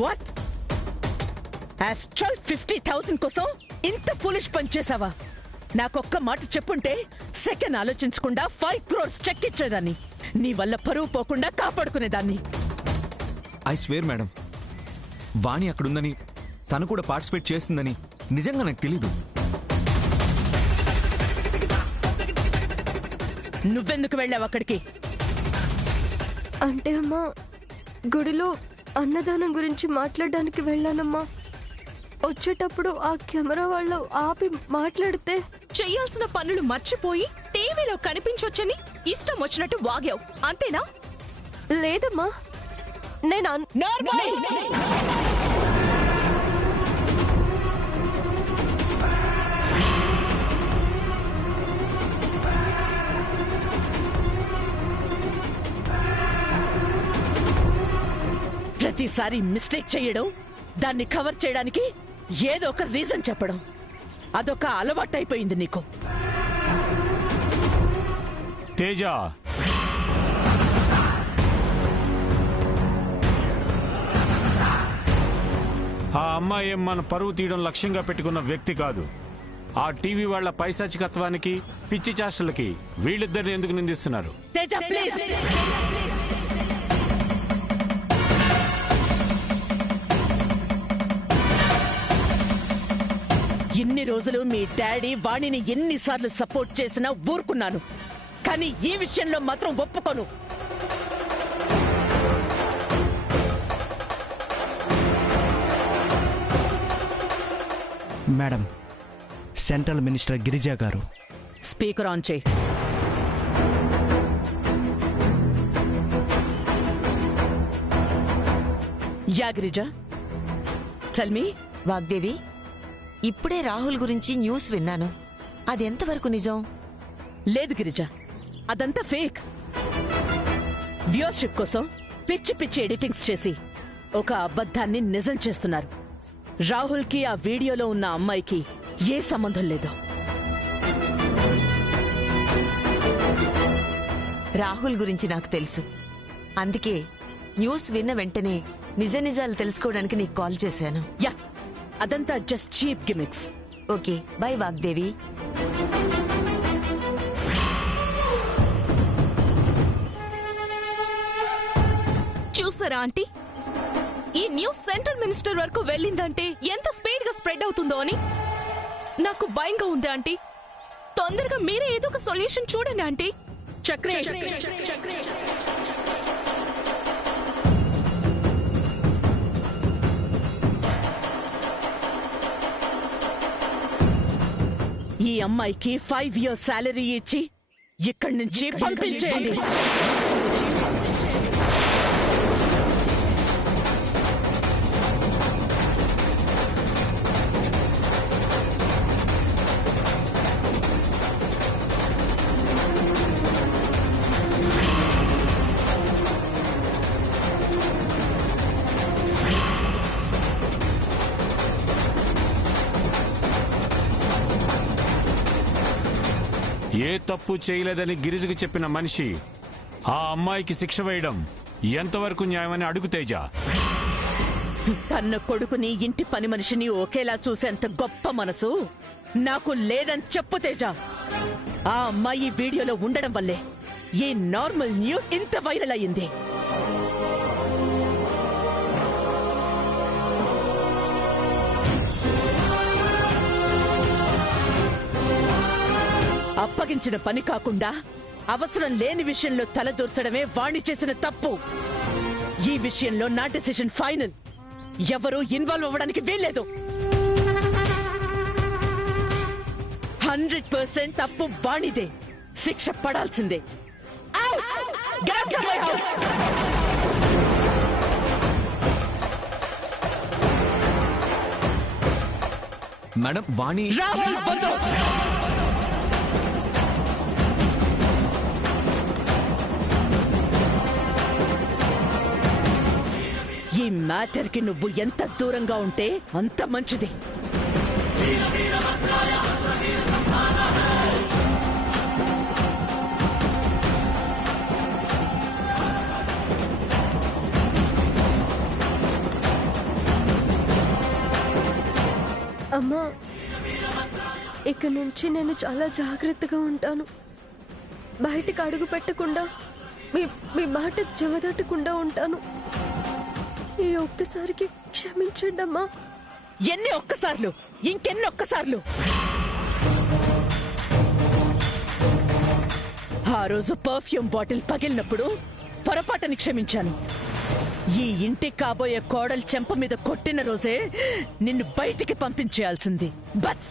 What? After 50,000 కోసం ఇంత foolish పని చేసావా? నాకొక్క మాట చెప్పుంటే సెకండ్ ఆలోచించకుండా 5 crores చెక్ ఇచ్చేదాన్ని. నీ వల్ల పరువు పోకుండా కాపాడుకునేదాన్ని. ఐ స్వేర్ మేడం, వాణి అక్కడుందని, తను కూడా పార్టిసిపేట్ చేస్తుందని నిజంగా నాకు తెలీదు. నువ్వెందుకు వెళ్ళావు అక్కడికి? అంటే అమ్మా, గుడిలో అన్నదానం గురించి మాట్లాడడానికి వెళ్ళానమ్మా. వచ్చేటప్పుడు ఆ కెమెరా వాళ్ళు ఆపి మాట్లాడితే చెయ్యాల్సిన పనులు మర్చిపోయి టీవీలో కనిపించొచ్చని ఇష్టం వచ్చినట్టు వాగావు, అంతేనా? లేదమ్మా, నేను ప్రతిసారి మిస్టేక్ చేయడం, దాన్ని కవర్ చేయడానికి ఏదో ఒక రీజన్ చెప్పడం, అదొక అలవాటైపోయింది నీకు. తేజ, ఆ అమ్మాయి మన పరువు తీయడం లక్ష్యంగా పెట్టుకున్న వ్యక్తి కాదు. ఆ టీవీ వాళ్ల పైశాచికత్వానికి, పిచ్చి చేష్టలకి వీళ్ళిద్దరిని ఎందుకు నిందిస్తున్నారు? తేజ, ప్లీజ్. ఇన్ని రోజులు మీ డాడీ వాణిని ఎన్నిసార్లు సపోర్ట్ చేసినా ఊరుకున్నాను, కానీ ఈ విషయంలో మాత్రం ఒప్పుకోను. మేడం, సెంట్రల్ మినిస్టర్ గిరిజా గారు. స్పీకర్ ఆన్ చేయి. Yeah Girija, tell me. Vagdevi, ఇప్పుడే రాహుల్ గురించి న్యూస్ విన్నాను. అది ఎంతవరకు నిజం? లేదు గిరిజా, అదంతా ఫేక్. వ్యూవర్షిప్ కోసం పిచ్చి పిచ్చి ఎడిటింగ్స్ చేసి ఒక అబద్ధాన్ని నిజం చేస్తున్నారు. రాహుల్కి ఆ వీడియోలో ఉన్న అమ్మాయికి ఏ సంబంధం లేదు. రాహుల్ గురించి నాకు తెలుసు. అందుకే న్యూస్ విన్న వెంటనే నిజ నిజాలు తెలుసుకోవడానికి నీకు కాల్ చేశాను. యా, అదంతా just cheap gimmicks. Okay, by Vagdevi. చూసారా ఆంటీ, ఈ న్యూస్ సెంట్రల్ మినిస్టర్ వరకు వెళ్ళిందంటే ఎంత స్పీడ్ గా స్ప్రెడ్ అవుతుందో అని నాకు భయంగా ఉంది ఆంటీ. తొందరగా మీరే ఏదో ఒక సొల్యూషన్ చూడండి ఆంటీ. చక్రే, ఈ అమ్మాయికి 5 years శాలరీ ఇచ్చి ఇక్కడి నుంచి పంపించేయండి. ఏ తప్పు చేయలేదని గిరిజకు చెప్పిన మనిషి ఆ అమ్మాయికి శిక్ష వేయడం ఎంతవరకు న్యాయమని అడుగు తేజ. తన కొడుకుని, ఇంటి పని మనిషిని ఒకేలా చూసేంత గొప్ప మనసు నాకు లేదని చెప్పు తేజ. ఆ అమ్మాయి వీడియోలో ఉండడం వల్లే ఈ నార్మల్ న్యూస్ ఇంత వైరల్ అయ్యింది. అప్పగించిన పని కాకుండా అవసరం లేని విషయంలో తలదూర్చడమే వాణి చేసిన తప్పు. ఈ విషయంలో నా డెసిషన్ ఫైనల్. ఎవరూ ఇన్వాల్వ్ అవ్వడానికి వీల్లేదు. 100% తప్పు వాణిదే. శిక్ష పడాల్సిందే. మేడం, వాణి ఈ మ్యాటర్ కి నువ్వు ఎంత దూరంగా ఉంటే అంత మంచిది. అమ్మా, ఇక నుంచి నేను చాలా జాగ్రత్తగా ఉంటాను. బయటికి అడుగు పెట్టకుండా మీ మాట చెవదట్టకుండా ఉంటాను. ఈ ఒక్కసారికి క్షమించండి అమ్మా. ఎన్ని ఒక్కసార్లు, ఇంకెన్ని ఒక్కసార్లు? ఆ రోజు పర్ఫ్యూమ్ బాటిల్ పగిలినప్పుడు పొరపాటుని క్షమించాను. ఈ ఇంటికి కాబోయే కోడలు చెంప మీద కొట్టిన రోజే నిన్ను బయటికి పంపించేయాల్సింది. బట్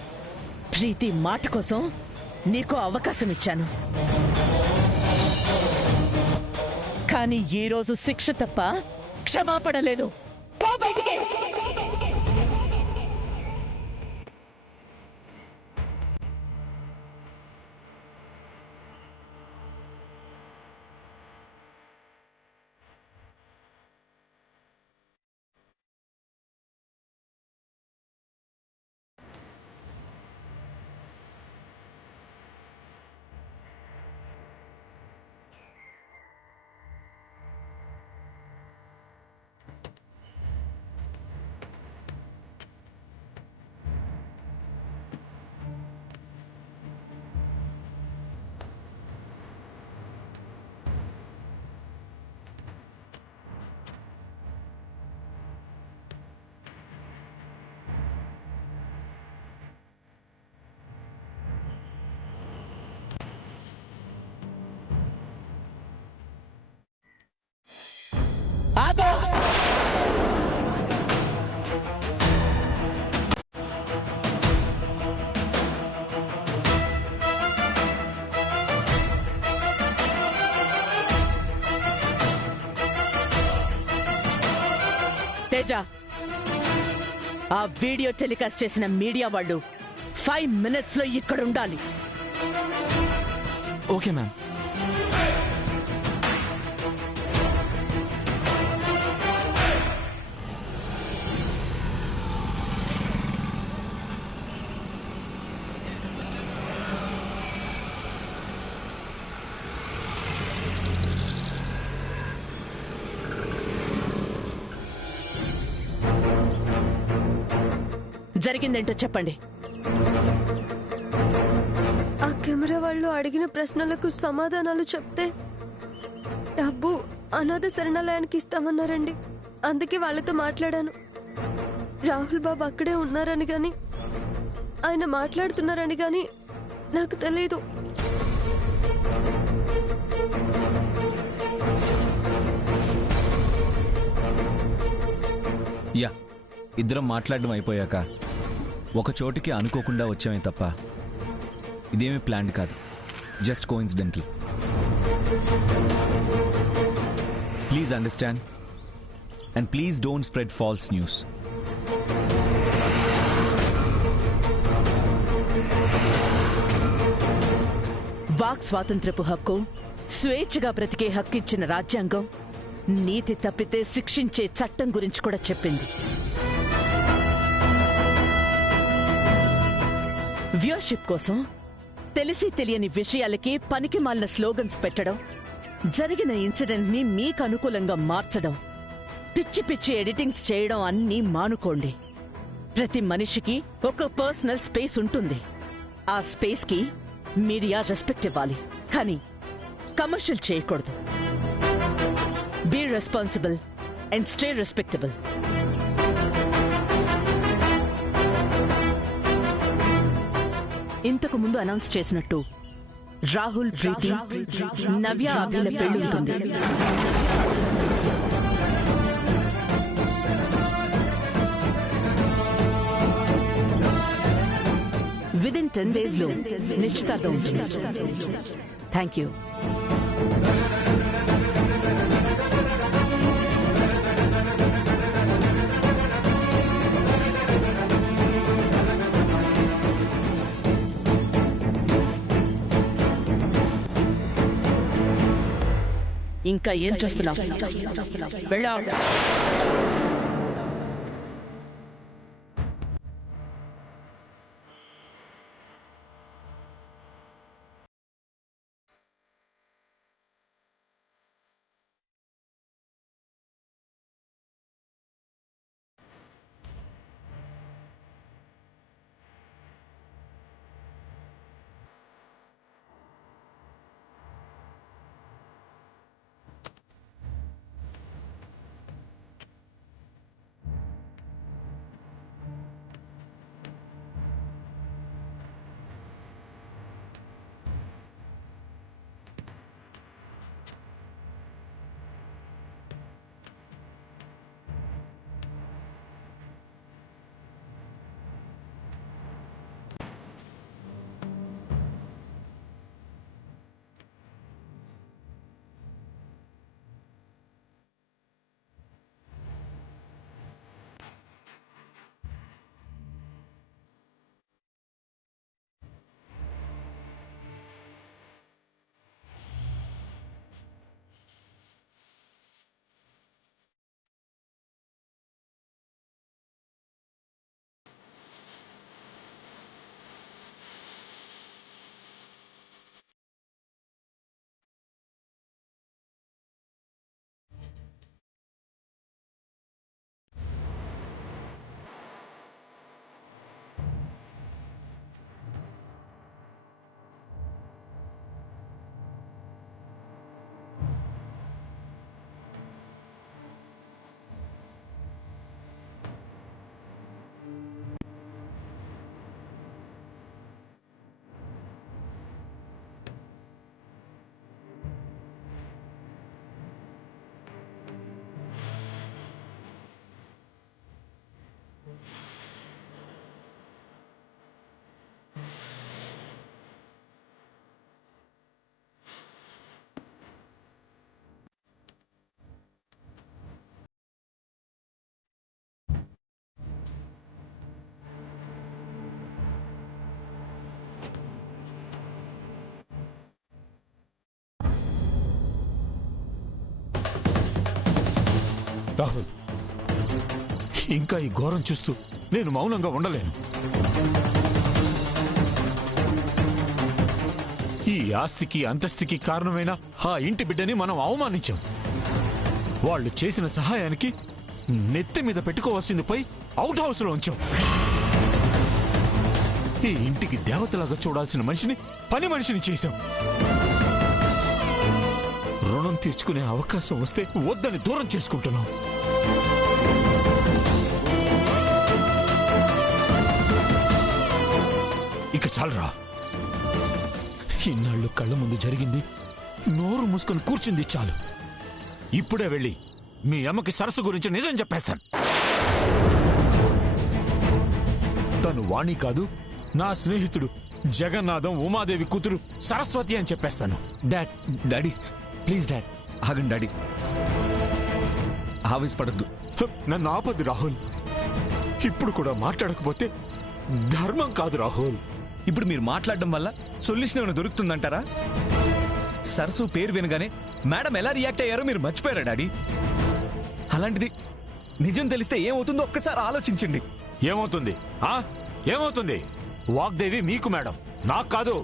ప్రీతి మాట కోసం నీకు అవకాశం ఇచ్చాను. కానీ ఈ రోజు శిక్ష తప్ప క్షమాపణ లేదు. పో బయటికి. ఆగో! తేజ, ఆ వీడియో టెలికాస్ట్ చేసిన మీడియా వాళ్ళు 5 minutes లో ఇక్కడ ఉండాలి. Okay ma'am. జరిగిందేంటో చెప్పండి. ఆ కెమెరా వాళ్ళు అడిగిన ప్రశ్నలకు సమాధానాలు చెప్తే డబ్బు అనాథ శరణాలయానికి ఇస్తామన్నారండి. అందుకే వాళ్ళతో మాట్లాడాను. రాహుల్ బాబు అక్కడే ఉన్నారని గాని, ఆయన మాట్లాడుతున్నారని గాని నాకు తెలియదు. యా, ఇద్దరం మాట్లాడడం అయిపోయాక ఒక చోటికి అనుకోకుండా వచ్చామే తప్ప ఇదేమీ ప్లాన్ కాదు. Just coincidental. Please understand and please don't spread false news. వాక్ స్వాతంత్రపు హక్కు, స్వేచ్ఛగా బ్రతికే హక్కు ఇచ్చిన రాజ్యాంగం నీతి తప్పితే శిక్షించే చట్టం గురించి కూడా చెప్పింది. వ్యూవర్షిప్ కోసం తెలిసి తెలియని విషయాలకి పనికిమాలిన స్లోగన్స్ పెట్టడం, జరిగిన ఇన్సిడెంట్ ని మీకు అనుకూలంగా మార్చడం, పిచ్చి పిచ్చి ఎడిటింగ్స్ చేయడం అన్నీ మానుకోండి. ప్రతి మనిషికి ఒక పర్సనల్ స్పేస్ ఉంటుంది. ఆ స్పేస్ కి మీడియా రెస్పెక్ట్ ఇవ్వాలి, కానీ కమర్షియల్ చేయకూడదు. Be responsible and stay respectable. ఇంతకు ముందు అనౌన్స్ చేసినట్టు రాహుల్, ప్రీతి, నవ్య, అభిల పెళ్లి ఉంటుంది. విదిన్ 10 days లో నిశ్చితార్థం ఉంటుంది. Thank you. ఇంకా ఏం చేస్తున్నావు? వెళ్ళావు. రాహుల్, ఇంకా ఈ ఘోరం చూస్తూ నేను మౌనంగా ఉండలేను. ఈ ఆస్తికి అంతస్తుకి కారణమైన ఆ ఇంటి బిడ్డని మనం అవమానించాం. వాళ్ళు చేసిన సహాయానికి నెత్తి మీద పెట్టుకోవాల్సింది పోయి అవుట్ హౌస్ లో ఉంచాం. ఈ ఇంటికి దేవతలాగా చూడాల్సిన మనిషిని పని మనిషిని చేశాం. రుణం తీర్చుకునే అవకాశం వస్తే వద్దని దూరం చేసుకుంటున్నాం. ఇక చాలరా. ఇన్నాళ్ళు కళ్ళ ముందు జరిగింది, నోరు మూసుకొని కూర్చుంది చాలు. ఇప్పుడే వెళ్ళి మీ అమ్మకి సరస్సు గురించి నిజం చెప్పేస్తాను. తను వాణి కాదు, నా స్నేహితుడు జగన్నాథం ఉమాదేవి కూతురు సరస్వతి అని చెప్పేస్తాను. డాడీ ప్లీజ్ డాడ్, ఆగండి డాడీ, ఆవేశపడద్దు. నన్ను ఆపద్దు రాహుల్. ఇప్పుడు కూడా మాట్లాడకపోతే ధర్మం కాదు రాహుల్. ఇప్పుడు మీరు మాట్లాడడం వల్ల సొల్యూషన్ ఏమైనా దొరుకుతుందంటారా? సరస్సు పేరు వినగానే మేడం ఎలా రియాక్ట్ అయ్యారో మీరు మర్చిపోయారా డాడీ? అలాంటిది నిజం తెలిస్తే ఏమవుతుందో ఒక్కసారి ఆలోచించండి. ఏమవుతుంది? ఏమవుతుంది? వాగ్దేవి మీకు మేడం, నాకు కాదు.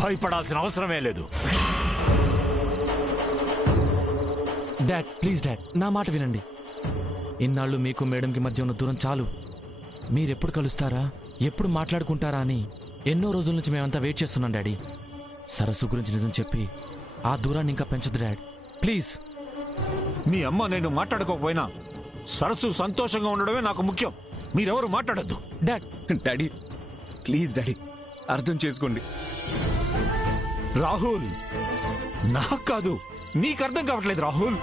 భయపడాల్సిన అవసరమే లేదు. డాడ్ ప్లీజ్ డాడ్, నా మాట వినండి. ఇన్నాళ్ళు మీకు మేడంకి మధ్య ఉన్న దూరం చాలు. మీరెప్పుడు కలుస్తారా, ఎప్పుడు మాట్లాడుకుంటారా అని ఎన్నో రోజుల నుంచి మేమంతా వెయిట్ చేస్తున్నాం డాడీ. సరస్సు గురించి నిజం చెప్పి ఆ దూరాన్ని ఇంకా పెంచదు డాడ్, ప్లీజ్. మీ అమ్మ నేను మాట్లాడుకోకపోయినా సరస్సు సంతోషంగా ఉండడమే నాకు ముఖ్యం. మీరెవరు మాట్లాడద్దు. డాడీ ప్లీజ్ డాడీ, అర్థం చేసుకోండి. రాహుల్, నాకు కాదు నీకు అర్థం కావట్లేదు రాహుల్.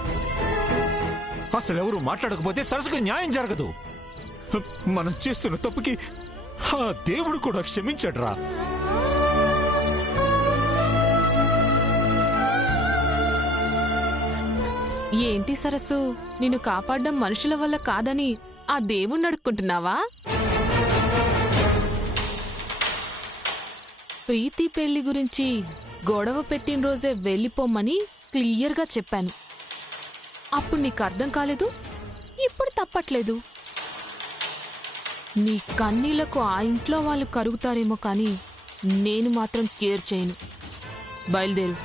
అసలు ఎవరు మాట్లాడకపోతే సరస్సుకు న్యాయం జరగదు. మనం చేస్తున్న తప్పుకి ఆ దేవుడు కూడా క్షమించడ్రా. ఏంటి సరస్సు, నిన్ను కాపాడడం మనుషుల వల్ల కాదని ఆ దేవుణ్ణి అడుక్కుంటున్నావా? ప్రీతి పెళ్లి గురించి గొడవ పెట్టిన రోజే వెళ్ళిపోమ్మని క్లియర్గా చెప్పాను. అప్పుడు నీకు అర్థం కాలేదు, ఇప్పుడు తప్పట్లేదు. నీ కన్నీళ్లకు ఆ ఇంట్లో వాళ్ళు కరుగుతారేమో కానీ నేను మాత్రం కేర్ చేయను. బయలుదేరు.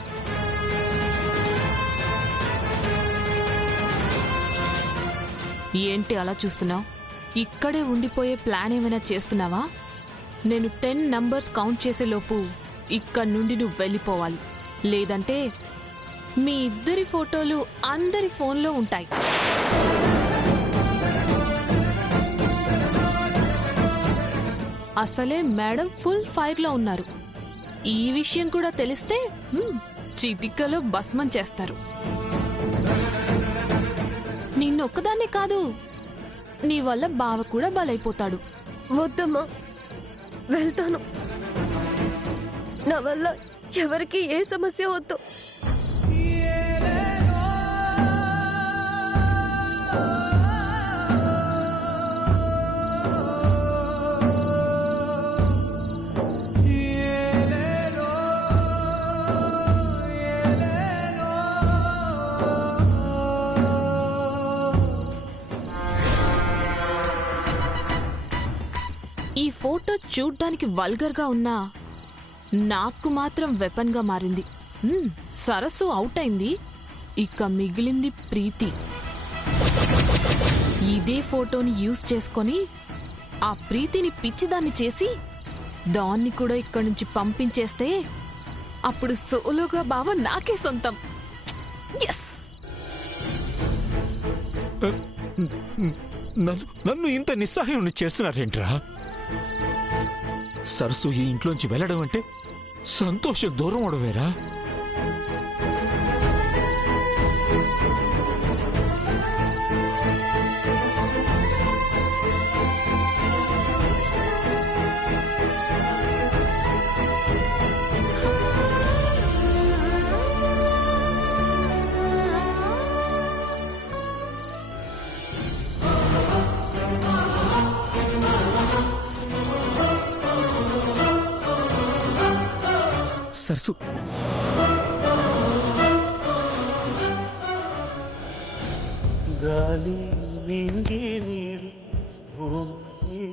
ఏంటి అలా చూస్తున్నావు? ఇక్కడే ఉండిపోయే ప్లాన్ ఏమైనా చేస్తున్నావా? నేను 10 నంబర్స్ కౌంట్ చేసేలోపు ఇక్కడి నుండి నువ్వు వెళ్ళిపోవాలి. లేదంటే మీ ఇద్దరి ఫోటోలు అందరి ఫోన్లో ఉంటాయి. అసలే మేడం ఫుల్ ఫైర్లో ఉన్నారు. ఈ విషయం కూడా తెలిస్తే చిటికలో భస్మం చేస్తారు. నిన్నొక్కదాన్నే కాదు, నీ వల్ల బావ కూడా బలైపోతాడు. వద్దమ్మా, వెళ్తాను. నా వల్ల ఎవరికి ఏ సమస్య వద్దు. ఈ ఫోటో చూడ్డానికి వల్గర్గా ఉన్నా నాకు మాత్రం వెపన్ గా మారింది. సరస్సు అవుట్ అయింది, ఇక మిగిలింది ప్రీతి. ఇదే ఫోటోని యూజ్ చేసుకొని ఆ ప్రీతిని పిచ్చిదాన్ని చేసి దాన్ని కూడా ఇక్కడి నుంచి పంపించేస్తే అప్పుడు సోలోగా బావ నాకే సొంతం. ఎస్. నన్ను ఇంత నిస్సహాయం చేస్తున్నారేంట్రా? సరస్సు ఈ ఇంట్లోంచి వెళ్ళడం అంటే సంతోషం దూరం అవడమేరా? సరసు గాలి నింగి నీరు భూమి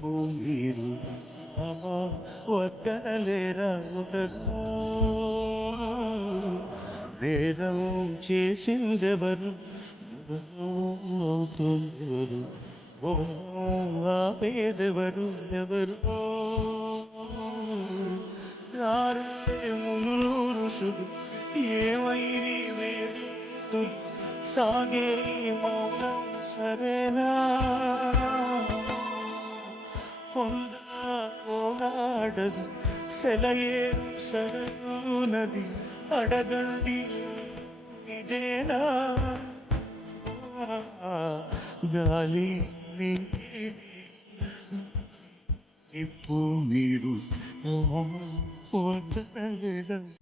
భూమిరు వద్దలేరా ఒకరు వేదం చేసిందెవరు అవుతుందెవరు ఆపేదెవరు ఎవరు రారే మునులు ఋషులు ఏమైరి వేదులు సాగే మౌనం సరేనా పోరాడదు సెలయేరు సరనది అడగండి ఇదేనా గాలి ఇప్పు మీరు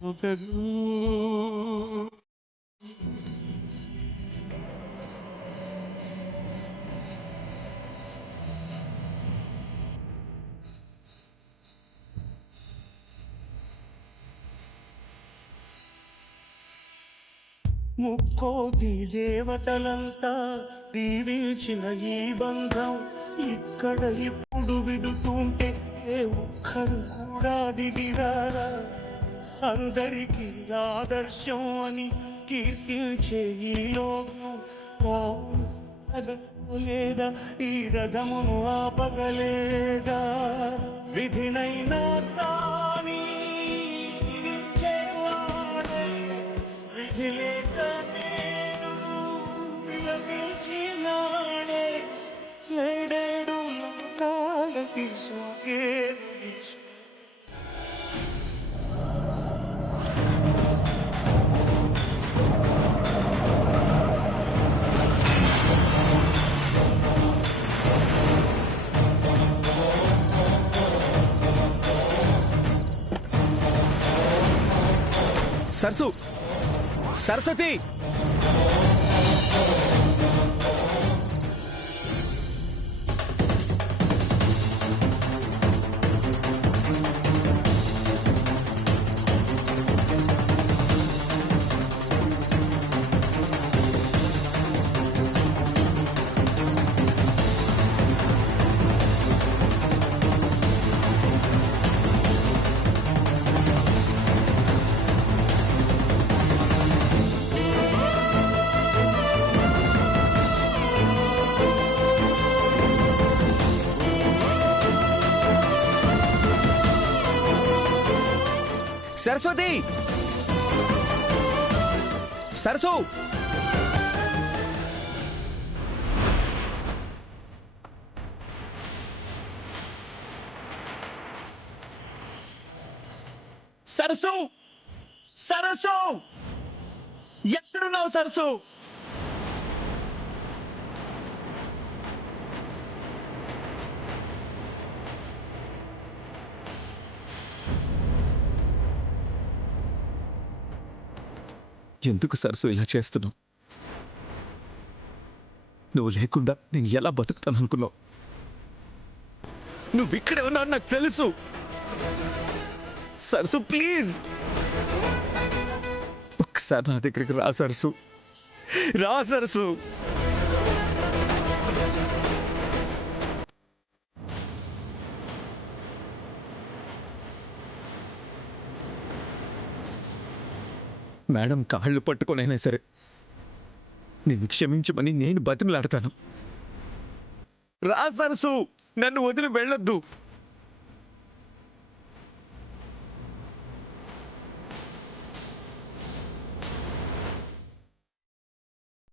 ఒకరు ముక్కోటి దేవతలంతా దీవించిన ఈ బంధం ఇక్కడ ఇప్పుడు విడుతుంటే ఏ ఒక్కడు కూడా దిగిరారా అందరికీ ఆదర్శం అని కీర్తించే ఈ లోకం లేదా ఈ రథమును ఆపగలేదా విధినైనా తాని విధి లేక నేను విలపించినాడే ఏడేడు లోకాలకి సోకేది సరసు సరస్వతి సరస్వతి సరసు సరసు సరసు ఎక్కడున్నావు సరసు ఎందుకు సరసు ఇలా చేస్తున్నావు? నువ్వు లేకుండా నేను ఎలా బతుకుతాను అనుకున్నావు? నువ్వు ఇక్కడే ఉన్నావు నాకు తెలుసు. సరసు ప్లీజ్ ఒక్కసారి నా దగ్గరికి రా సరసు, రా సరసు. మేడం కాళ్ళు పట్టుకొనైనా సరే నిన్ను క్షమించమని నేను బతిమలాడతాను. రా సరసు, నన్ను వదిలి వెళ్ళొద్దు.